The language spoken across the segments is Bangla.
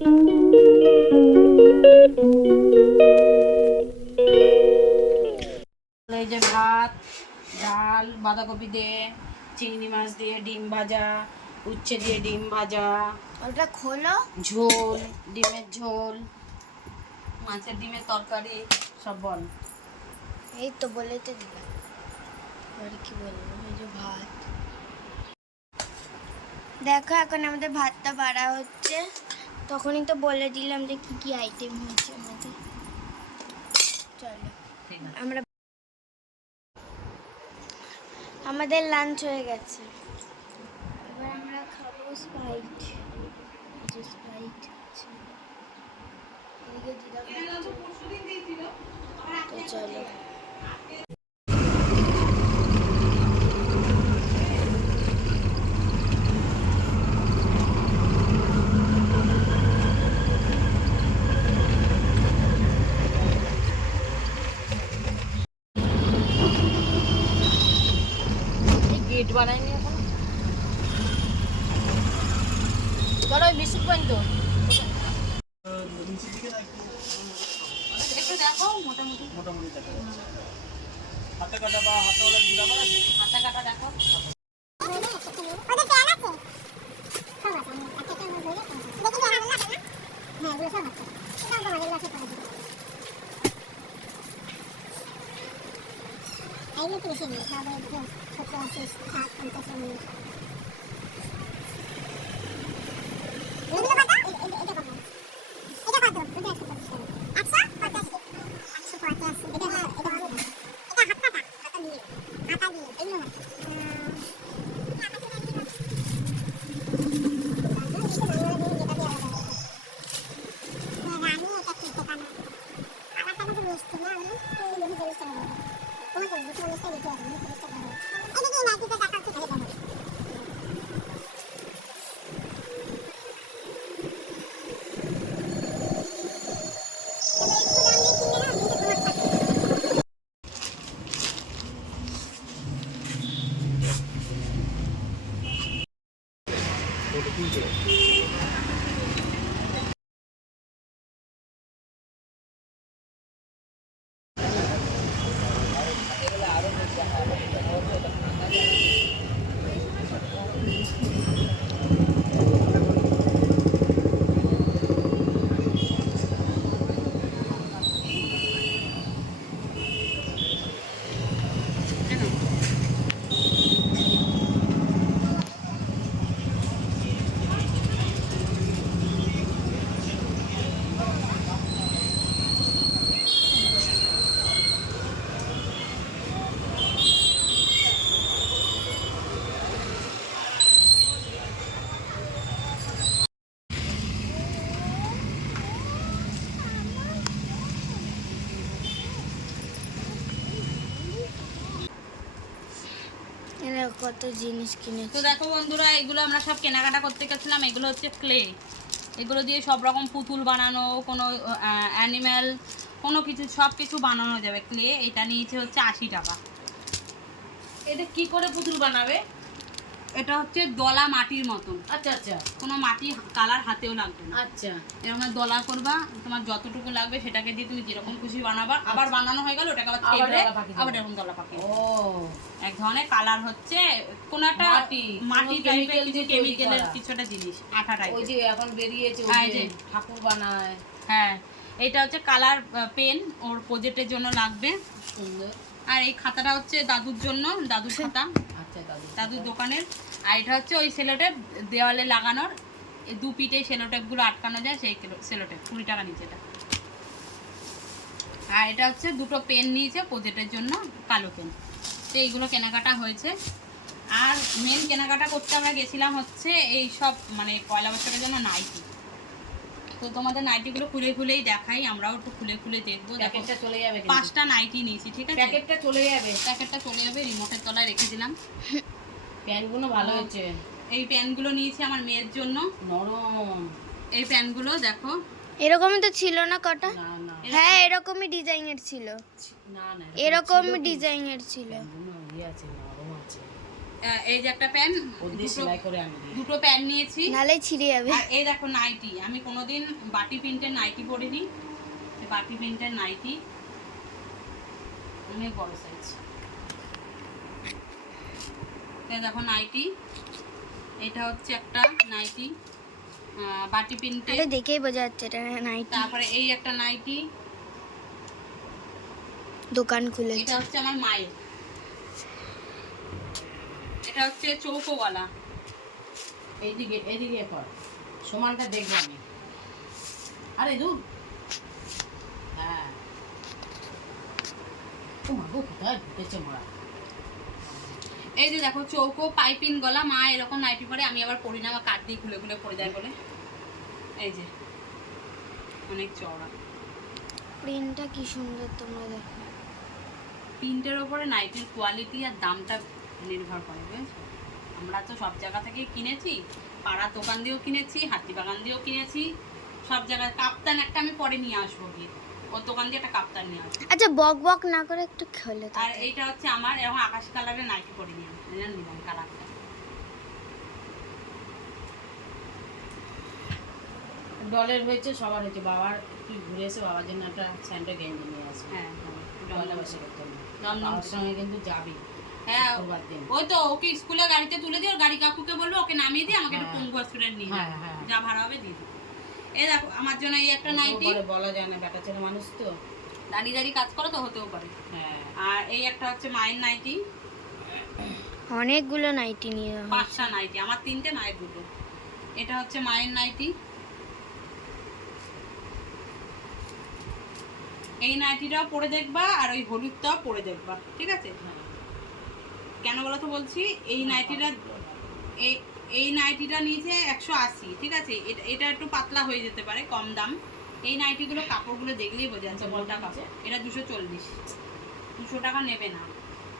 এই যে ভাত, ডাল, বাঁধাকপি দিয়ে, চিংড়ি মাছ দিয়ে ডিম ভাজা, উচ্ছে দিয়ে ডিম ভাজা, ওটা খোলো, ঝোল, ডিমের ঝোল, মাছের ডিমের তরকারি, সব বল। এই তো বলে তো দিলাম। আর কি বলবো? এই যে ভাত, দেখো এখন আমাদের ভাতটা বাড়া হচ্ছে। তখনই তো বলে দিলাম যে কি কি আইটেম হয়েছে আমাদের। চলো আমরা, আমাদের লাঞ্চ হয়ে গেছে। এবার আমরা খাবো স্প্রাইট। যে স্প্রাইট আছে এদিকে দিদা তো চলো। গেট বানাইনি এখন। চলো ওই বিস্কুট পাইন তো একটু দেখো, মোটামুটি মোটামুটি দেখা যাচ্ছে। হাতে কাটা বা হাতে ব্যাপার আছে, হাতে কাটা দেখো। কত জিনিস কিনেছি। তো দেখো বন্ধুরা, এগুলো আমরা সব কেনাকাটা করতে গেছিলাম। এগুলো হচ্ছে ক্লে। এগুলো দিয়ে সব রকম পুতুল বানানো, কোনো অ্যানিম্যাল, কোনো কিছু, সব কিছু বানানো যাবে ক্লে। এটা নিয়েছে হচ্ছে 80 টাকা। এটা কি করে পুতুল বানাবে? এটা হচ্ছে দলা মাটির মতন। আচ্ছা আচ্ছা, কোনো মাটি কালার হাতেও লাগবে না। আচ্ছা, এরকম দলা করবা, তোমার যতটুকু লাগবে সেটাকে দিয়ে তুমি যেরকম খুশি বানাবা। আবার বানানো হয়ে গেল ওটাকে আবার ছেড়ে আবার এরকম দলা পাকি। ও, এক ধরনের কালার হচ্ছে কোন একটা মাটি টাইপের কিছু কেমিক্যালের কিছুটা জিনিস, আঠা টাইপের। ওই যে এখন বেরিয়েছে ওই যে ঠাকুর বানায়। হ্যাঁ, এটা হচ্ছে কালার পেন, ওর প্রজেক্টের জন্য লাগবে। সুন্দর। আর এই খাতাটা হচ্ছে দাদুর জন্য, দাদুর খাতা। দাদুর দোকানের। আর এটা হচ্ছে ওই সেলোটেপ দেওয়ালে লাগানোর, এই দু পিঠে সেলোটেপগুলো আটকানো যায়, সেই সেলোটেপ 20 টাকা নিচে এটা। আর এটা হচ্ছে দুটো পেন নিয়েছে প্রজেক্টের জন্য, কালো পেন। তো এইগুলো কেনাকাটা হয়েছে। আর মেন কেনাকাটা করতে আমরা গেছিলাম হচ্ছে এই সব মানে পয়লা বছরের জন্য নাইটি। তো তোমাদের নাইটিগুলো খুলে খুলেই দেখাই, আমরাও একটু খুলে খুলে দেখবো। প্যাকেটটা চলে যাবে, 5টা নাইটি নিয়েছি, ঠিক আছে? প্যাকেটটা চলে যাবে, প্যাকেটটা চলে যাবে, রিমোটের তলায় রেখে দিলাম। প্যান্টগুলো ভালো হয়েছে। এই প্যান্টগুলো নিয়েছি আমার মেয়ের জন্য, নরম। এই প্যান্টগুলো দেখো, এরকমই তো ছিল না কটা? হ্যাঁ, এরকমই ডিজাইনের ছিল। না না, এরকম ডিজাইনের ছিল। এই যে একটা প্যান, সেলাই করে আনি দিই। দুটো প্যান নিয়েছি। নালে ছিঁড়ে যাবে। আর এই দেখো নাইটি, আমি কোনোদিন বাটি প্রিন্টের নাইটি পরিনি। বাটি প্রিন্টের নাইটি অনেক বড় সাইজ। দেখো নাইটি, এটা হচ্ছে একটা নাইটি বাটি প্রিন্টের। এটা দেখেই বোঝা যাচ্ছে এটা নাইটি। তারপরে এই একটা নাইটি, দোকান খুলে। এটা হচ্ছে আমার মায়ের। এটা হচ্ছে চৌকো গলা। এইদিকে এদিকে কর, সমানটা দেখবো আমি। আরে দূর, হ্যাঁ ও মা গো, কোথায় ঢুকেছে মোড়া। এই যে দেখো চৌকো পাইপিং গলা। মা এরকম নাইটি পরে, আমি আবার পরি না, আমার কাট দিয়ে খুলে খুলে পরে যায় বলে। এই যে অনেক চওড়া প্রিন্টটা কি সুন্দর, তোমরা দেখো। প্রিন্টের ওপরে নাইটির কোয়ালিটি আর দামটা নির্ভর করে, বুঝেছো? আমরা তো সব জায়গা থেকে কিনেছি, পাড়ার দোকান দিয়েও কিনেছি, হাতিবাগান দিয়েও কিনেছি, সব জায়গায়। কাপ্তান একটা আমি পরে নিয়ে আসবো গিয়ে, ওর দোকান দিয়ে একটা কাপ্তান নিয়ে আসবো। আচ্ছা বক বক না করে একটু খোলে। আর এইটা হচ্ছে আমার এরকম আকাশি কালারের নাইটি পরে নিয়ে আসবো, নিলাম কালারটা। ডলের হয়েছে, সবার হয়েছে। বাবার একটু ঘুরে এসে বাবার জন্য একটা স্যান্ডো গেঞ্জি নিয়ে আসবে। হ্যাঁ ডলে বসে করতে হবে। দমদম বাবার সঙ্গে কিন্তু যাবি। হ্যাঁ শুক্রবার দিন। ওই তো ওকে স্কুলে গাড়িতে তুলে দিয়ে, ওর গাড়ি কাকুকে বলবো ওকে নামিয়ে দিয়ে আমাকে একটু হ্যাঁ। পঙ্গু হসপিটাল নিয়ে হ্যাঁ, যাবে। হ্যাঁ। যা ভাড়া হবে দিয়ে দিবো। এই দেখো আমার জন্য এই একটা নাইটি। পরে বলা যায় না, বেটা ছেলে মানুষ তো। দাঁড়িয়ে দাঁড়িয়ে কাজ করো তো, হতেও পারে। হ্যাঁ, আর এই একটা হচ্ছে মায়ের নাইটি। অনেকগুলো নাইটি নিয়ে যাওয়া হয়। 5টা নাইটি, আমার 3টে, মায়ের 2টো। এটা হচ্ছে মায়ের নাইটি। এই নাইটিটাও পরে দেখবা, আর ওই হলুদটাও পরে দেখবা, ঠিক আছে? কেন বলো তো বলছি, এই নাইটিটা এই নাইটিটা নিয়েছে 180, ঠিক আছে? এটা একটু পাতলা হয়ে যেতে পারে, কম দাম। এই নাইটিগুলো কাপড়গুলো দেখলেই বোঝা যাচ্ছে বলটা কাপড়। এটা 240, 200 টাকা নেবে না,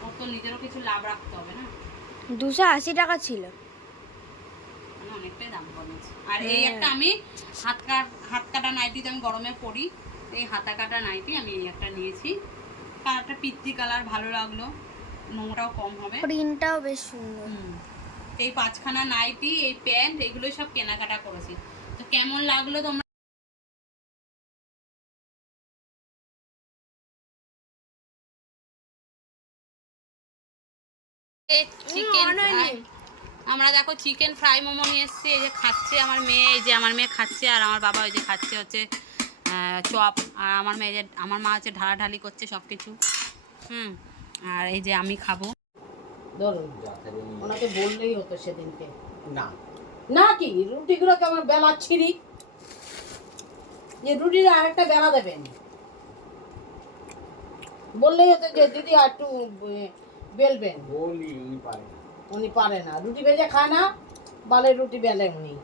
ওর তো নিজেরও কিছু লাভ রাখতে হবে না। 280 টাকা ছিল। মানে অনেকটাই দাম কমেছে। আর এই একটা আমি হাত কাটা নাইটি, আমি গরমে পরি, এই হাতা কাটা নাইটি আমি এই একটা নিয়েছি। কালারটা পিত্তি কালার, ভালো লাগলো, নোংরাও কম হবে। প্রিন্টটাও বেশ সুন্দর। এই 5খানা নাইটি, এই প্যান্ট, এগুলো সব কেনাকাটা করেছি। তো কেমন লাগলো তোমরা চিকেন ফ্রাই, আমরা দেখো চিকেন ফ্রাই মোমো নিয়ে এসেছি। এই যে খাচ্ছে আমার মেয়ে, এই যে আমার মেয়ে খাচ্ছে, আর আমার বাবা ওই যে খাচ্ছে হচ্ছে চপ। আর আমার মেয়ে যে, আমার মা হচ্ছে ঢালাঢালি করছে সব কিছু। আর এই যে আমি খাবো। ধরুন ওনাকে বললেই হতো সেদিনকে। না না, কি রুটিগুলো কেমন বেলা ছিঁড়ি, যে রুটির আরেকটা বেলা দেবেন, বললেই হতো যে দিদি আর একটু বেলবেন। উনি পারে না, রুটি ভেজে খায় না, বালের রুটি বেলে উনি।